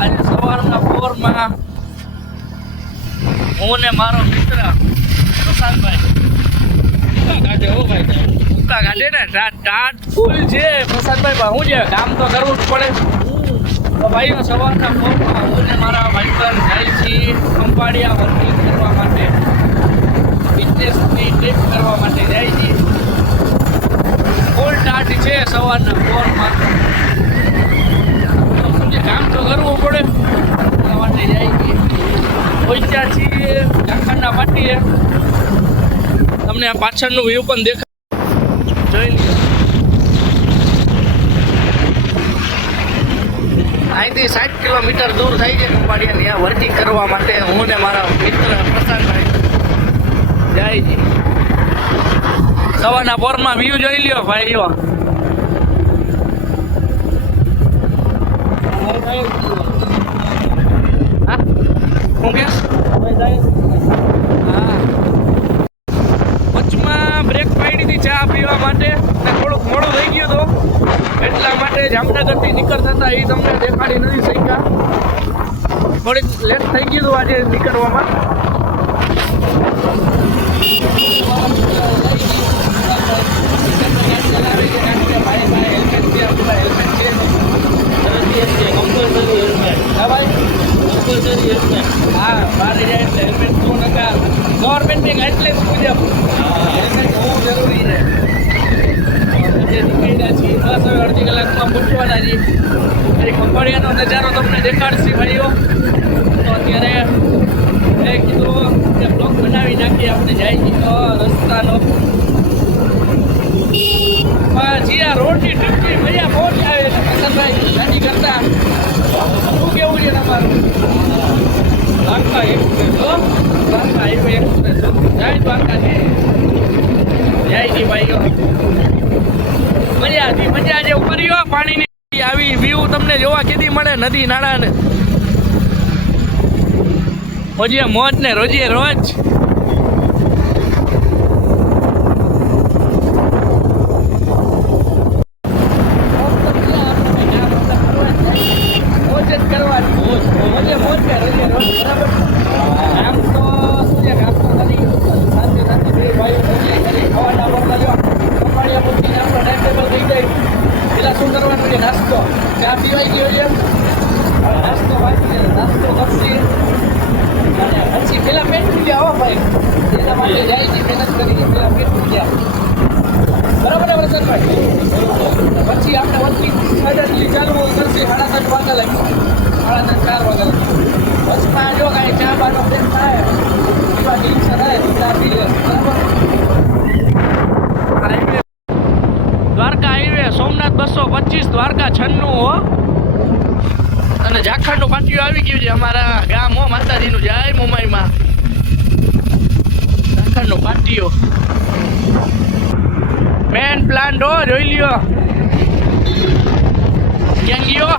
આજે સવારના પોરમાં હું ને મારો મિત્ર પ્રશાંતભાઈ કાઢે ને ટાટ ફૂલ છે. પ્રશાંતભાઈ હું છે કામ તો કરવું જ પડે. તો ભાઈઓ સવારના પોરમાં હું ને મારા ભાઈ પર જાય છીએ ખંભાળિયા વર્કિંગ કરવા માટે, બિઝનેસની ટ્રીપ કરવા માટે જાય છીએ. ફૂલ ટાટ છે સવારના પોરમાં. કામ તો કરવું પડે એટલા માટે જાય છીએ. પહોંચ્યા છીએ ઝાખરના પાટીએ. તમને આ પાછળનું વ્યૂ પણ દેખાય, જોઈ લો. અહીંથી 60 કિલોમીટર દૂર થાય છે ખંભાળિયા. ત્યાં વર્કિંગ કરવા માટે હું ને મારા મિત્ર પ્રશાંતભાઈ જાય છે. સવારના પોરમાં વ્યૂ જોઈ લ્યો ભાઈઓ. હું કે હા, વચમાં બ્રેક પાડી હતી ચા પીવા માટે ને થોડુંક મોડું થઈ ગયું હતું એટલા માટે જામનગરથી નીકળતા હતા એ તમને દેખાડી નથી શક્યા. થોડીક લેટ થઈ ગયું હતું આજે નીકળવામાં. હા, બારે જાય એટલે હેલ્મેટ શું નકાર ગવર્મેન્ટની ગાઈડલાઈન મુજબ હેલ્મેટ હોવું જરૂરી છે. નીકળ્યા છીએ બસ હવે અડધી કલાકમાં પહોંચવાના છીએ. એ ખંભાળિયાનો નજારો તમને દેખાડશે ભાઈઓ. તો અત્યારે મેં કીધું કે બ્લોગ બનાવી નાખીએ આપણે જાય છીએ રસ્તાનો. જી આ રોડની ટ્રીપની મજા બહુ જ આવે છે પ્રશાંતભાઈ ગાડી કરતા. શું કેવું છે તમારું? Dwarka express Dwarka highway express જય દ્વારકાજી. જય જી ભાઈઓ. મજા હતી, મજા જે કર્યો પાણીની આવી વ્યૂ તમને જોવા કેદી મળે નદી નાળા ને. રોજે મોજ ને રોજે રોજ. નાસ્તો ચા પીવાઈ ગયો છે. નાસ્તો બાકી નાસ્તો કરશે અને પછી પેલા પેટ પૂજા. હો ભાઈ એના માટે જાય છે મહેનત કરીને પેલા પેટ પૂજા. બરાબર ને પ્રશાંતભાઈ? પછી આપણે વર્કિંગ સડનલી ચાલુ કરશે 3:30 વાગ્યા લાગી, 3:30 4 વાગ્યા લાગી. વચમાં જો કાંઈ ચા બાનો બ્રેક થાય પીવાની ઈચ્છા થાય ચા પી લે. બરાબર. દ્વારકા હાઈવે સોમનાથ 225 દ્વારકા 96 હો. અને ઝાખરનું પાટિયું આવી ગયું છે અમારા ગામ હો. માતાજીનું જય મોમાઈમાં ઝાખરનું પાટિયું મેન પ્લાન્ટ હો. જોઈ લ્યો ક્યાં ગયો.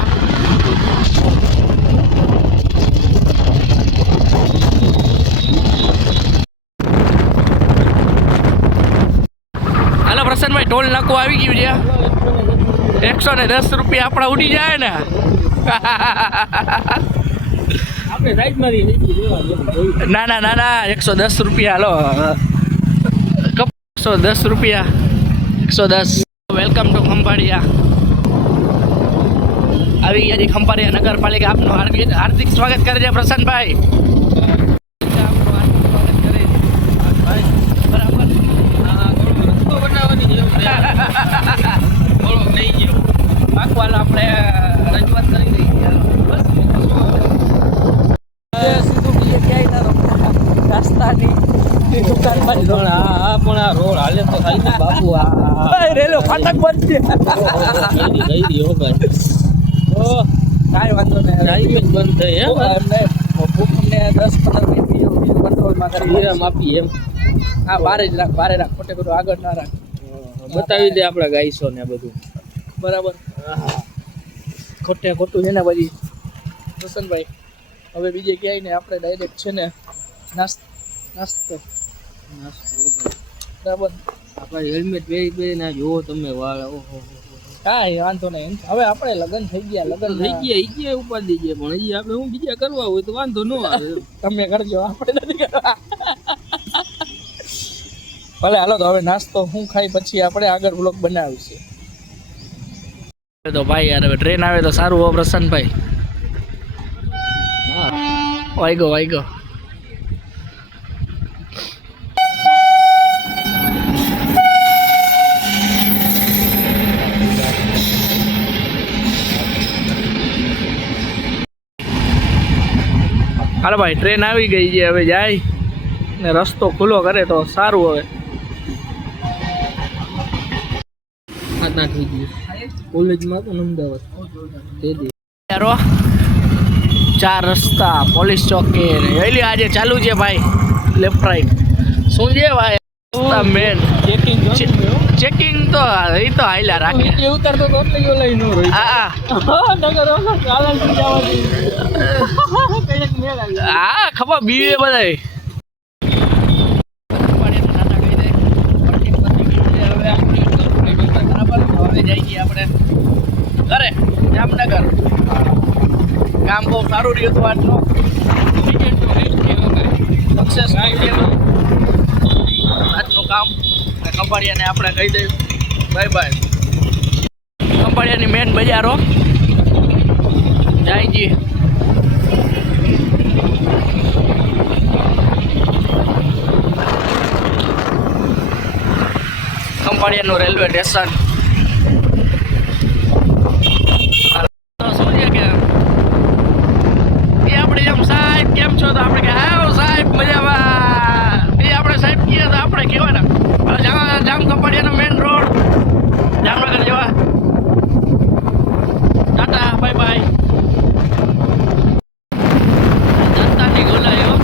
હાલો પ્રશાંતભાઈ, ટોલ નાકું આવી ગયું છે. 110 રૂપિયા આપણા ઉડી જાય ને. ના ના ના ના 110 રૂપિયા. હાલો 110 રૂપિયા 110. Welcome to Khambhalia. આવી ગયા છે ખંભાળિયા નગરપાલિકા. આપનું હાર્દિક સ્વાગત કરે છે પ્રશાંતભાઈ. બરાબર. રસ્તો બનાવવાની થોડોક નહીં ગયો પાકવાલ આપણે રજૂઆત કરી દઈએ. બસ સીધું ક્યાંય ના રસ્તાની દુકાનમાં પણ આ રોડ હાલે તો થાય બાપુ. આ રેલો ફાટક બંધ છે. ગઈ હો ભાઈ. તો કાંઈ વાંધો નહીં, ટાઈમ જ બંધ થઈ. એમને અમને 10-15 મિનિટ કંટ્રોલમાં કરી આપીએ એમ. હા, બારે જ રાખ, બારે રાખ, ખોટે ખોટું આગળ ના રાખ. બતાવી દે આપણા ગાઈસો ને બધું. બરાબર. ખોટે ખોટું છે ને પછી પ્રસન્નભાઈ હવે બીજે ક્યાંય ને આપણે ડાયરેક્ટ છે ને નાસ્તો બરાબર. આપણે હેલ્મેટ પહેરી ના જોવો તમે વાળ. ઓહો કાંઈ વાંધો નહીં. હવે આપણે લગ્ન થઈ ગયા થઈ ગયા ઉપાડી દઈએ, પણ હજી આપણે હું બીજા કરવા હોય તો વાંધો ન આવે. તમે કરજો, આપણે નથી કરવા. ભલે હાલો તો હવે નાસ્તો હું ખાઈ પછી આપણે આગળ બ્લોગ બનાવીશું. તો ભાઈ યાર હવે ટ્રેન આવે તો સારું હો પ્રશાંતભાઈ. હા વાઈગો હાલો ભાઈ ટ્રેન આવી ગઈ છે. હવે જાય ને રસ્તો ખુલ્લો કરે તો સારું. હવે ખાતા થઈ ગયું કોલેજમાં તો અમદાવાદ તે દી યારો 4 રસ્તા પોલીસ ચોકી એલી આજે ચાલુ છે ભાઈ. લેફ્ટ રાઈટ શું છે ભાઈ રસ્તા મેન ચેકિંગ તો એ તો હાઈલા રાખે. ઉતરતો તો એટલે ગયો લઈ નો રહી. હા ખબર બીવે બધાય. હવે જઈએ આપણે ઘરે જામનગર. કામ બહુ સારું રહ્યું હતું આજનું. સક્સેસ આજનું કામ. ખંભાળિયાને આપણે કહી દઈએ બાય બાય. ખંભાળિયાની મેન બજારો જાયજી. ખંભાળિયાનું રેલવે સ્ટેશન. શું છે કે એ આપણે એમ સાહેબ કેમ છો તો આપણે કે હા સાહેબ મજામાં. એ આપણે સાહેબ કહીએ તો આપણે કહેવાના જામ ખંભાળિયાનો મેન રોડ જામનગર જવા. Tata bye bye. જનતાની ગોલાયો.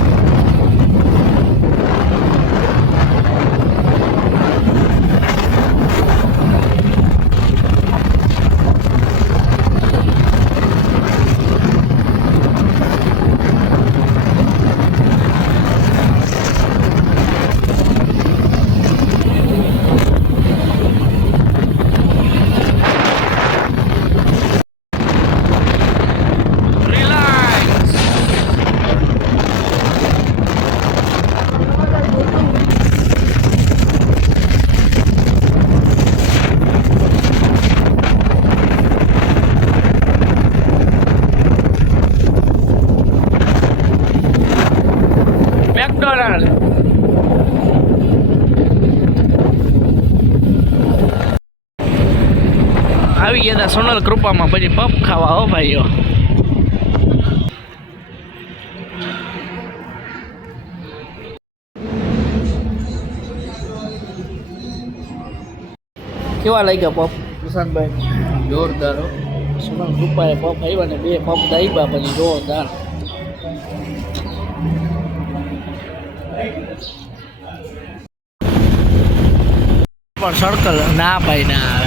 મેકડોનાલ્ડ આવી ગયા હતા સોનલ કૃપામાં. પછી પપ ખાવા હો ભાઈઓ. કેવા લાગ્યા પપ પ્રશાંતભાઈ? જોરદાર. સોનલ કૃપાએ પપ આવ્યા ને 2 પપ દાઈબા પછી જોરદાર. પણ સર્કલ ના ભાઈ ના.